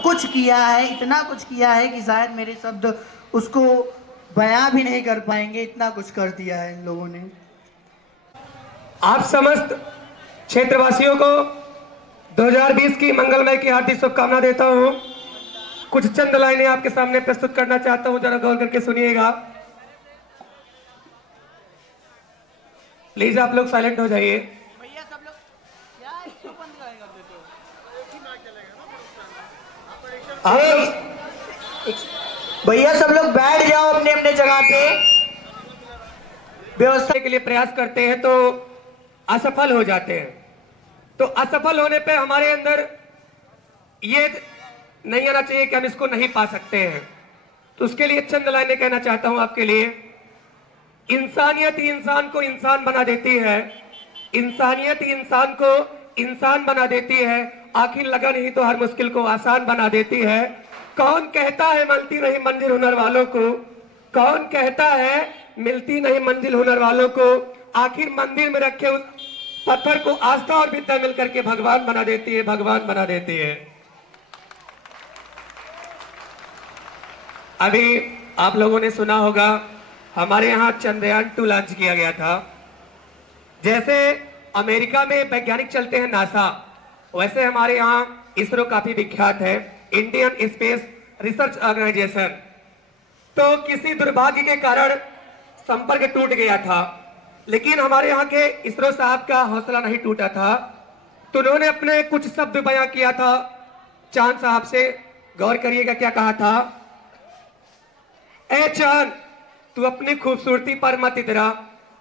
कुछ किया है, इतना कुछ किया है कि शायद मेरे शब्द उसको बयां भी नहीं कर पाएंगे, इतना कुछ कर दिया है इन लोगों ने। आप समस्त क्षेत्रवासियों को 2020 की मंगलमय की हार्दिक शुभकामना देता हूं। कुछ चंद लाइनें आपके सामने प्रस्तुत करना चाहता हूं, जरा गौर करके सुनिएगा। प्लीज आप लोग साइलेंट हो जाइए। भैया सब लोग क्या इसको बंद कर देते हो? भैया सब लोग बैठ जाओ अपने अपने जगह पे। व्यवस्था के लिए प्रयास करते हैं तो असफल हो जाते हैं। तो असफल होने पे हमारे अंदर ये नहीं आना चाहिए कि हम इसको नहीं पा सकते हैं। तो उसके लिए चंद लाइनें कहना चाहता हूं आपके लिए। इंसानियत ही इंसान को इंसान बना देती है, इंसानियत ही इंसान को इंसान बना देती है। आखिर लगन ही तो हर मुश्किल को आसान बना देती है। कौन कहता है मिलती नहीं मंजिल हुनर वालों को, कौन कहता है मिलती नहीं मंजिल हुनर वालों को। आखिर मंदिर में रखे उस पत्थर को आस्था और विद्या मिलकर के भगवान बना देती है, भगवान बना देती है। अभी आप लोगों ने सुना होगा हमारे यहाँ चंद्रयान 2 लॉन्च किया गया था। जैसे अमेरिका में वैज्ञानिक चलते हैं नासा, वैसे हमारे यहाँ इसरो काफी विख्यात है, इंडियन स्पेस रिसर्च ऑर्गेनाइजेशन। तो किसी दुर्भाग्य के कारण संपर्क टूट गया था, लेकिन हमारे यहाँ के इसरो साहब का हौसला नहीं टूटा था। तो उन्होंने अपने कुछ शब्द बयां किया था चांद साहब से। गौर करिएगा क्या कहा था। ए चांद तू अपनी खूबसूरती पर मत इतरा,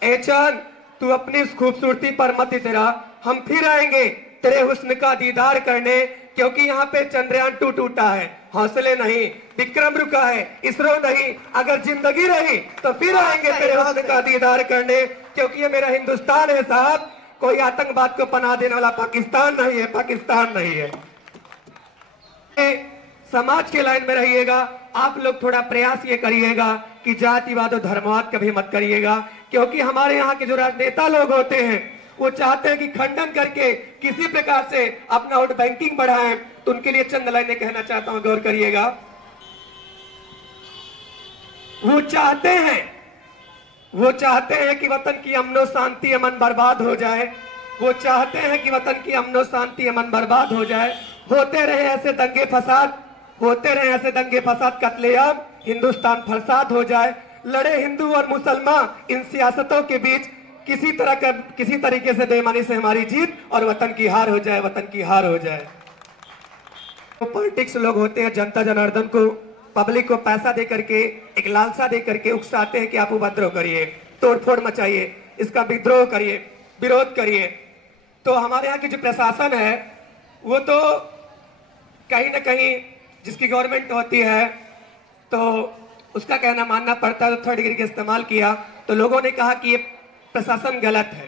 ए चांद तू अपनी इस खूबसूरती पर मत इतरा। हम फिर आएंगे तेरे हुस्न का दीदार करने, क्योंकि यहाँ पे चंद्रयान 2 टूटा है। हौसले नहीं, विक्रम रुका है, इसरो नहीं। अगर जिंदगी रही तो फिर आएंगे तेरे हुस्न का दीदार करने, क्योंकि ये मेरा हिंदुस्तान है साहब, कोई आतंकवाद को पनाह देने वाला पाकिस्तान नहीं है, पाकिस्तान नहीं है। समाज के लाइन में रहिएगा। आप लोग थोड़ा प्रयास ये करिएगा कि जातिवाद और धर्मवाद कभी मत करिएगा, क्योंकि हमारे यहाँ के जो राजनेता लोग होते हैं वो चाहते हैं कि खंडन करके किसी प्रकार से अपना वोट बैंकिंग बढ़ाएं। तो उनके लिए चंद लाइनें कहना चाहता हूं, गौर करिएगा। वो चाहते हैं कि वतन की अमनो शांति अमन बर्बाद हो जाए। वो चाहते हैं कि वतन की अमनो शांति अमन बर्बाद हो जाए। होते रहे ऐसे दंगे फसाद, होते रहे ऐसे दंगे फसाद, कत्लेआम, हिंदुस्तान फसाद हो जाए। लड़े हिंदू और मुसलमान इन सियासतों के बीच, किसी तरीके से बेईमानी से हमारी जीत और वतन की हार हो जाए, वतन की हार हो जाए। तो पॉलिटिक्स लोग होते हैं, जनता जनार्दन को, पब्लिक को पैसा दे करके, एक लालसा दे करके उकसाते हैं कि आप उपद्रव करिए, तोड़फोड़ मचाइए, इसका विद्रोह करिए, विरोध करिए। तो हमारे यहाँ की जो प्रशासन है वो तो कहीं ना कहीं, जिसकी गवर्नमेंट होती है तो उसका कहना मानना पड़ता है। तो 3rd डिग्री का इस्तेमाल किया तो लोगों ने कहा कि ये प्रशासन गलत है।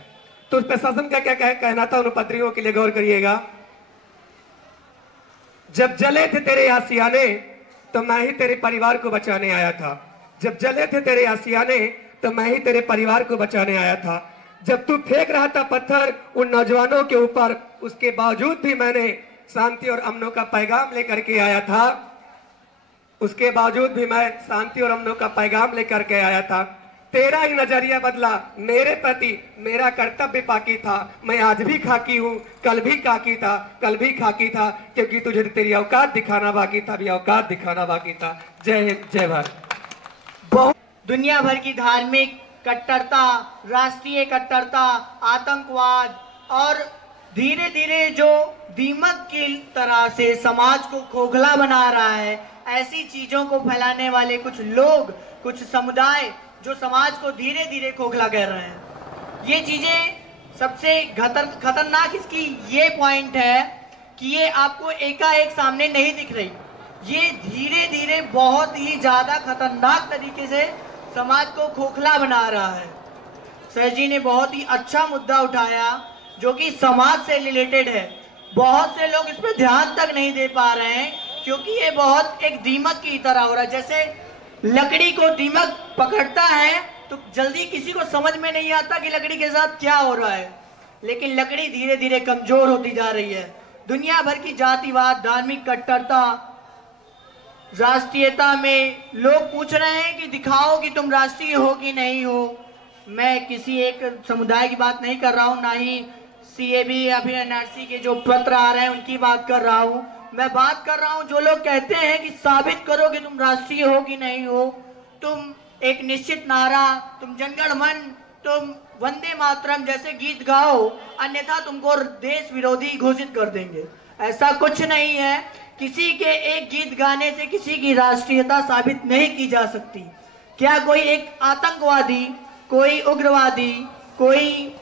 तो उस प्रशासन का क्या कहना था उन उपद्रवियों के लिए, गौर करिएगा। जब जले थे तेरे आशियाने तो मैं ही तेरे परिवार को बचाने आया था। जब जले थे तेरे आशियाने तो मैं ही तेरे परिवार को बचाने आया था। जब तू फेंक रहा था पत्थर उन नौजवानों के ऊपर, उसके बावजूद भी मैंने शांति और अमनों का पैगाम लेकर के आया था। उसके बावजूद भी मैं शांति और अमनों का पैगाम लेकर के आया था। तेरा ही नजरिया बदला मेरे प्रति, मेरा कर्तव्य बाकी था। मैं आज भी खाकी हूँ, कल भी खाकी था, कल भी खाकी था, क्योंकि तुझे तेरी औकात दिखाना बाकी था, भी औकात दिखाना बाकी था। जय हिंद, जय भारत। बहुत दुनिया भर की धार्मिक कट्टरता, राष्ट्रीय कट्टरता, आतंकवाद और धीरे धीरे जो दीमक की तरह से समाज को खोखला बना रहा है, ऐसी चीजों को फैलाने वाले कुछ लोग, कुछ समुदाय जो समाज को धीरे धीरे खोखला कर रहे हैं। ये चीजें सबसे खतरनाक इसकी ये पॉइंट है कि ये आपको एकाएक सामने नहीं दिख रही, ये धीरे धीरे बहुत ही ज्यादा खतरनाक तरीके से समाज को खोखला बना रहा है। सर जी ने बहुत ही अच्छा मुद्दा उठाया जो कि समाज से रिलेटेड है। बहुत से लोग इस पर ध्यान तक नहीं दे पा रहे हैं, क्योंकि ये बहुत एक दीमक की तरह हो रहा है। जैसे लकड़ी को दीमक पकड़ता है तो जल्दी किसी को समझ में नहीं आता कि लकड़ी के साथ क्या हो रहा है, लेकिन लकड़ी धीरे धीरे कमजोर होती जा रही है। दुनिया भर की जातिवाद, धार्मिक कट्टरता राष्ट्रीयता में लोग पूछ रहे हैं कि दिखाओ कि तुम राष्ट्रीय हो कि नहीं हो। मैं किसी एक समुदाय की बात नहीं कर रहा हूं, ना ही सीएबी या फिर एनआरसी के जो पत्र आ रहे हैं उनकी बात कर रहा हूं। मैं बात कर रहा हूं जो लोग कहते हैं कि साबित करो कि तुम राष्ट्रीय हो कि नहीं हो। तुम एक निश्चित नारा, तुम जनगण मन, तुम वंदे मातरम जैसे गीत गाओ, अन्यथा तुमको देश विरोधी घोषित कर देंगे। ऐसा कुछ नहीं है। किसी के एक गीत गाने से किसी की राष्ट्रीयता साबित नहीं की जा सकती। क्या कोई एक आतंकवादी, कोई उग्रवादी, कोई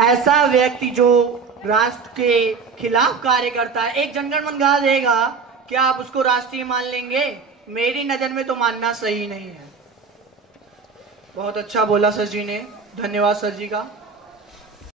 ऐसा व्यक्ति जो राष्ट्र के खिलाफ कार्य करता है एक जनगण मन गा देगा, क्या आप उसको राष्ट्रीय मान लेंगे? मेरी नजर में तो मानना सही नहीं है। बहुत अच्छा बोला सर जी ने, धन्यवाद सर जी का।